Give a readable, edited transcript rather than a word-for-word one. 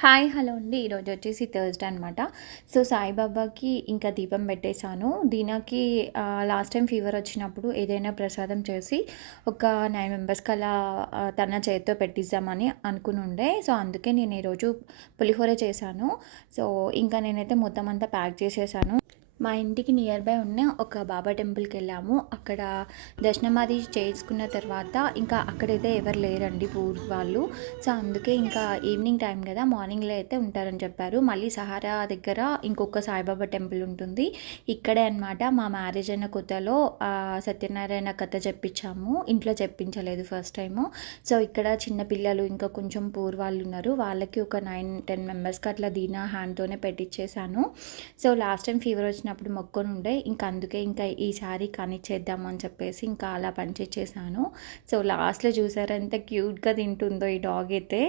Hi hello అండి. ఈరోజు వచ్చేసి థర్స్డే అనమాట. సో సాయిబాబాకి ఇంకా దీపం పెట్టేశాను. దీనాకి లాస్ట్ టైం ఫీవర్ వచ్చినప్పుడు ఏదైనా ప్రసాదం చేసి ఒక 9 మెంబర్స్కి అలా తన చేతితో పెట్టిద్దామని అనుకుని ఉండే. సో అందుకే నేను ఈరోజు పులిహోర చేశాను. సో ఇంకా నేనైతే మొత్తం అంతా ప్యాక్ చేసేసాను. మా ఇంటికి నియర్ బై ఉన్న ఒక బాబా టెంపుల్కి వెళ్ళాము. అక్కడ దర్శనం అది చేసుకున్న తర్వాత ఇంకా అక్కడైతే ఎవరు లేరండి పూర్ వాళ్ళు. సో అందుకే ఇంకా ఈవినింగ్ టైం కదా, మార్నింగ్లో అయితే ఉంటారని చెప్పారు. మళ్ళీ సహారా దగ్గర ఇంకొక సాయిబాబా టెంపుల్ ఉంటుంది. ఇక్కడే అనమాట. మా మ్యారేజ్ అయిన కొత్తలో సత్యనారాయణ కథ చెప్పించాము. ఇంట్లో చెప్పించలేదు ఫస్ట్ టైము. సో ఇక్కడ చిన్నపిల్లలు ఇంకా కొంచెం పూర్ వాళ్ళు ఉన్నారు. వాళ్ళకి ఒక 9-10 మెంబర్స్కి అట్లా దీనా హ్యాండ్తోనే పెట్టించేసాను. సో లాస్ట్ టైం ఫీవర్ వచ్చినప్పుడు మొక్కొని ఉండే, ఇంకా అందుకే ఇంకా ఈసారి కానిచ్చేద్దాము అని చెప్పేసి ఇంకా అలా పనిచేసేసాను. సో లాస్ట్లో చూసారా ఎంత క్యూట్గా తింటుందో ఈ డాగ్ అయితే.